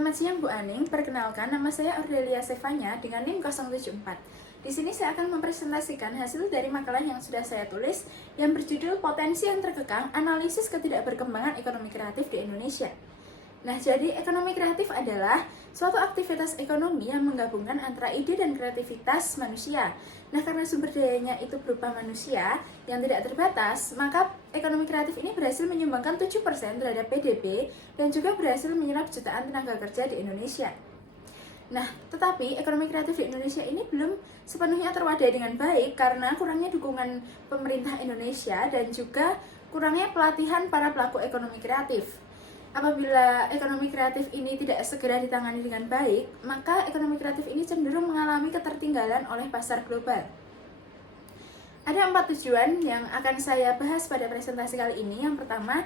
Selamat siang Bu Aning, perkenalkan nama saya Ordelia Sevanya dengan NIM 074. Di sini saya akan mempresentasikan hasil dari makalah yang sudah saya tulis yang berjudul Potensi yang Terkekang, Analisis Ketidakberkembangan Ekonomi Kreatif di Indonesia. Nah, jadi ekonomi kreatif adalah suatu aktivitas ekonomi yang menggabungkan antara ide dan kreativitas manusia. Nah, karena sumber dayanya itu berupa manusia yang tidak terbatas, maka ekonomi kreatif ini berhasil menyumbangkan 7% terhadap PDB dan juga berhasil menyerap jutaan tenaga kerja di Indonesia. Nah, tetapi ekonomi kreatif di Indonesia ini belum sepenuhnya terwadai dengan baik karena kurangnya dukungan pemerintah Indonesia dan juga kurangnya pelatihan para pelaku ekonomi kreatif. Apabila ekonomi kreatif ini tidak segera ditangani dengan baik, maka ekonomi kreatif ini cenderung mengalami ketertinggalan oleh pasar global. Ada 4 tujuan yang akan saya bahas pada presentasi kali ini. Yang pertama,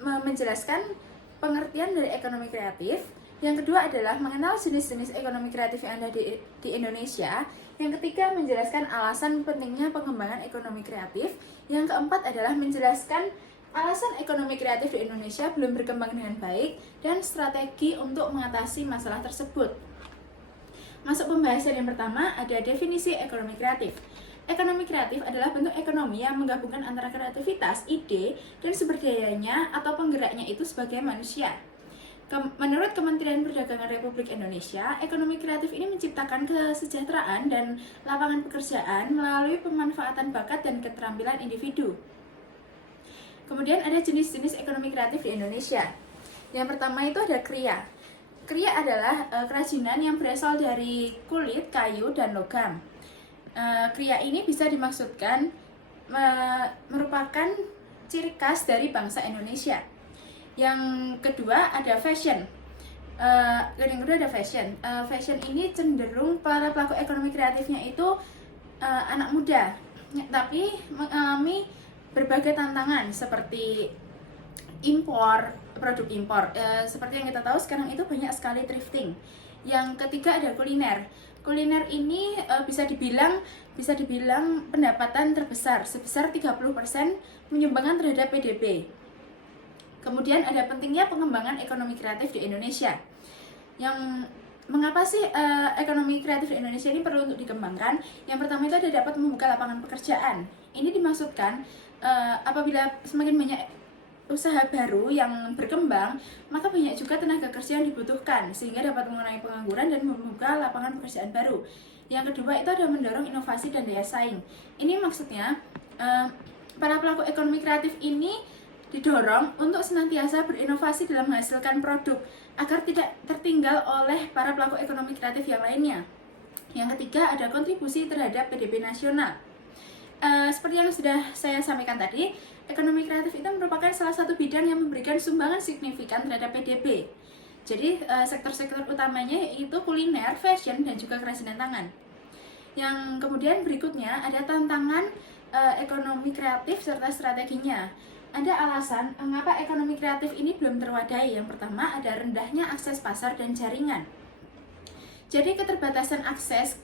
menjelaskan pengertian dari ekonomi kreatif. Yang kedua adalah mengenal jenis-jenis ekonomi kreatif yang ada di Indonesia. Yang ketiga, menjelaskan alasan pentingnya pengembangan ekonomi kreatif. Yang keempat adalah menjelaskan alasan ekonomi kreatif di Indonesia belum berkembang dengan baik dan strategi untuk mengatasi masalah tersebut. Masuk pembahasan yang pertama, ada definisi ekonomi kreatif. Ekonomi kreatif adalah bentuk ekonomi yang menggabungkan antara kreativitas, ide, dan sumber dayanya atau penggeraknya itu sebagai manusia. Menurut Kementerian Perdagangan Republik Indonesia, ekonomi kreatif ini menciptakan kesejahteraan dan lapangan pekerjaan melalui pemanfaatan bakat dan keterampilan individu. Kemudian ada jenis-jenis ekonomi kreatif di Indonesia. Yang pertama itu ada kriya. Kriya adalah kerajinan yang berasal dari kulit, kayu, dan logam. Kriya ini bisa dimaksudkan merupakan ciri khas dari bangsa Indonesia. Yang kedua ada fashion. Fashion ini cenderung para pelaku ekonomi kreatifnya itu anak muda, tapi mengalami berbagai tantangan seperti produk impor. Seperti yang kita tahu sekarang itu banyak sekali thrifting. Yang ketiga ada kuliner. Kuliner ini bisa dibilang pendapatan terbesar sebesar 30% menyumbangkan terhadap PDB. Kemudian ada pentingnya pengembangan ekonomi kreatif di Indonesia. Mengapa sih ekonomi kreatif di Indonesia ini perlu untuk dikembangkan? Yang pertama itu ada dapat membuka lapangan pekerjaan. Ini dimaksudkan apabila semakin banyak usaha baru yang berkembang, maka banyak juga tenaga kerja yang dibutuhkan sehingga dapat mengurangi pengangguran dan membuka lapangan pekerjaan baru. Yang kedua itu ada mendorong inovasi dan daya saing. Ini maksudnya para pelaku ekonomi kreatif ini didorong untuk senantiasa berinovasi dalam menghasilkan produk agar tidak tertinggal oleh para pelaku ekonomi kreatif yang lainnya. Yang ketiga ada kontribusi terhadap PDB nasional. Seperti yang sudah saya sampaikan tadi, ekonomi kreatif itu merupakan salah satu bidang yang memberikan sumbangan signifikan terhadap PDB. Jadi sektor-sektor utamanya yaitu kuliner, fashion, dan juga kerajinan tangan. Yang kemudian berikutnya ada tantangan ekonomi kreatif serta strateginya. Ada alasan mengapa ekonomi kreatif ini belum terwadai. Yang pertama ada rendahnya akses pasar dan jaringan. Jadi keterbatasan akses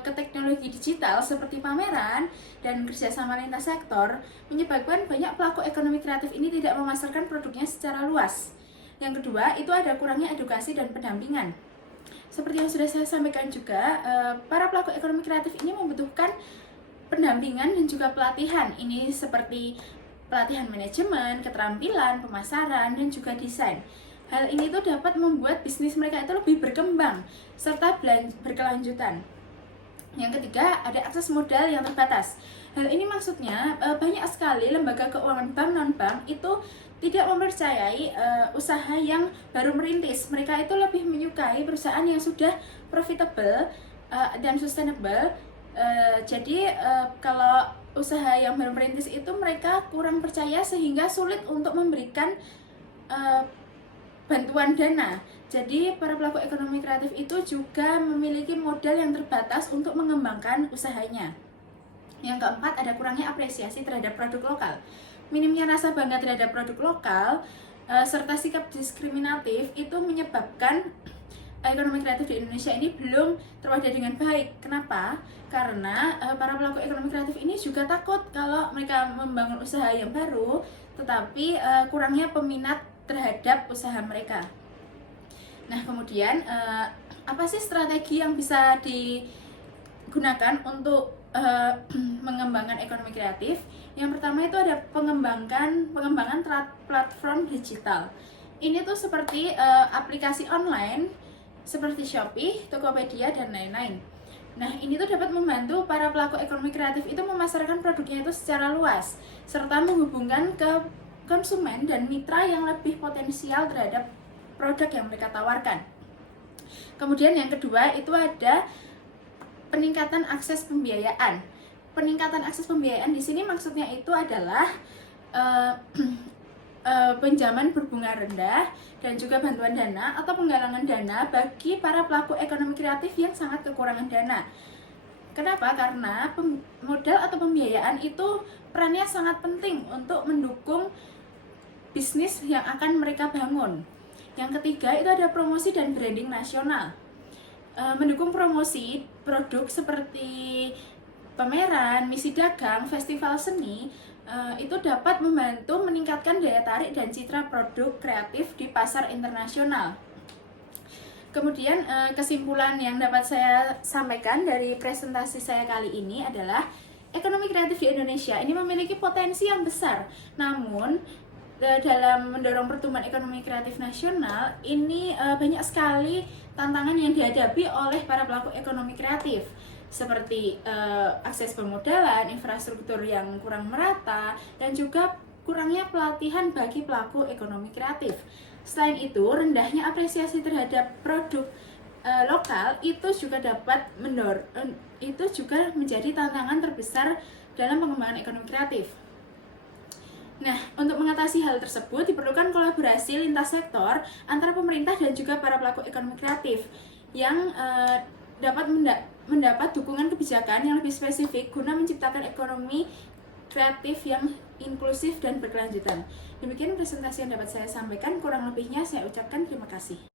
ke teknologi digital seperti pameran dan kerjasama lintas sektor menyebabkan banyak pelaku ekonomi kreatif ini tidak memasarkan produknya secara luas. Yang kedua itu ada kurangnya edukasi dan pendampingan. Seperti yang sudah saya sampaikan juga, para pelaku ekonomi kreatif ini membutuhkan pendampingan dan juga pelatihan. Ini seperti pelatihan manajemen, keterampilan, pemasaran, dan juga desain. Hal ini tuh dapat membuat bisnis mereka itu lebih berkembang serta berkelanjutan. Yang ketiga, ada akses modal yang terbatas. Hal ini maksudnya banyak sekali lembaga keuangan bank non-bank itu tidak mempercayai usaha yang baru merintis. Mereka itu lebih menyukai perusahaan yang sudah profitable dan sustainable. Jadi kalau usaha yang baru merintis itu mereka kurang percaya sehingga sulit untuk memberikan bantuan dana. Jadi para pelaku ekonomi kreatif itu juga memiliki modal yang terbatas untuk mengembangkan usahanya. Yang keempat ada kurangnya apresiasi terhadap produk lokal. Minimnya rasa bangga terhadap produk lokal serta sikap diskriminatif itu menyebabkan ekonomi kreatif di Indonesia ini belum terwadai dengan baik. Kenapa? Karena para pelaku ekonomi kreatif ini juga takut kalau mereka membangun usaha yang baru, tetapi kurangnya peminat terhadap usaha mereka. Nah, kemudian apa sih strategi yang bisa digunakan untuk mengembangkan ekonomi kreatif? Yang pertama itu ada pengembangan platform digital. Ini tuh seperti aplikasi online seperti Shopee, Tokopedia, dan lain-lain. Nah, ini tuh dapat membantu para pelaku ekonomi kreatif itu memasarkan produknya itu secara luas, serta menghubungkan ke konsumen dan mitra yang lebih potensial terhadap produk yang mereka tawarkan. Kemudian yang kedua itu ada peningkatan akses pembiayaan. Peningkatan akses pembiayaan di sini maksudnya itu adalah pinjaman berbunga rendah dan juga bantuan dana atau penggalangan dana bagi para pelaku ekonomi kreatif yang sangat kekurangan dana. Kenapa? Karena modal atau pembiayaan itu perannya sangat penting untuk mendukung bisnis yang akan mereka bangun. Yang ketiga itu ada promosi dan branding nasional. Mendukung promosi produk seperti pameran, misi dagang, festival seni itu dapat membantu meningkatkan daya tarik dan citra produk kreatif di pasar internasional. Kemudian kesimpulan yang dapat saya sampaikan dari presentasi saya kali ini adalah ekonomi kreatif di Indonesia ini memiliki potensi yang besar. Namun dalam mendorong pertumbuhan ekonomi kreatif nasional ini banyak sekali tantangan yang dihadapi oleh para pelaku ekonomi kreatif, seperti akses permodalan, infrastruktur yang kurang merata, dan juga kurangnya pelatihan bagi pelaku ekonomi kreatif. Selain itu, rendahnya apresiasi terhadap produk lokal itu juga itu juga menjadi tantangan terbesar dalam pengembangan ekonomi kreatif. Nah, untuk mengatasi hal tersebut diperlukan kolaborasi lintas sektor antara pemerintah dan juga para pelaku ekonomi kreatif yang dapat mendapat dukungan kebijakan yang lebih spesifik guna menciptakan ekonomi kreatif yang inklusif dan berkelanjutan. Demikian presentasi yang dapat saya sampaikan, kurang lebihnya saya ucapkan terima kasih.